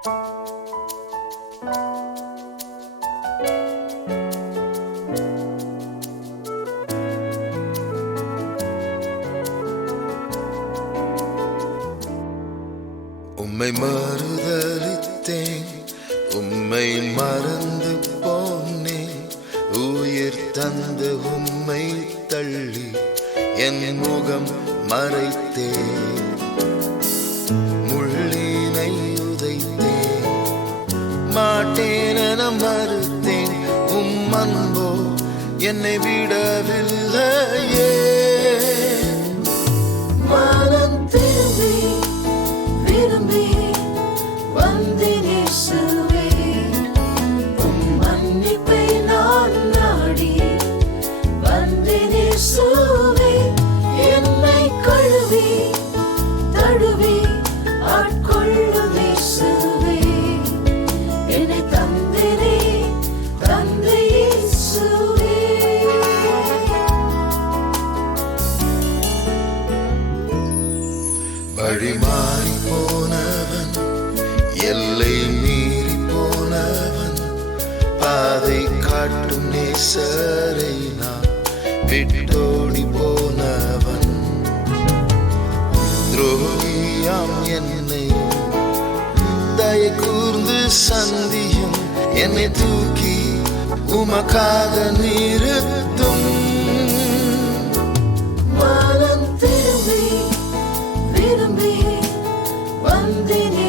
உம்மை மறுதலித்தேன், உம்மை மறந்து போனேன். உயிர் தந்த உம்மை தள்ளி என் முகம் மறைத்தேன். முள்ளினை உதைத்தேன், மாட்டேன் மறுத்தேன். அன்போ என்னை விடவில்லையே. மனம் திரும்பி விரும்பி வந்தேன் இயேசுவே. உம் மன்னிப்பை நான் நாடி வந்தேன் இயேசுவே. என்னை கழுவி தழுவி ஆட்கொள்ளும் இயேசுவே. என்னை தந்தேனே தந்தை இயேசுவே. வழி மாறி போனவன், எல்லை மீறி போனவன், பாதை காட்டும் நேசரை நான் விட்டோடி போனவன். துரோகியாம் என்னையும் தயை கூர்ந்து சந்தியும் என்னை தூக்கி உமக்காக நிறுத்தும். மனம் திரும்பி விரும்பி வந்தேன்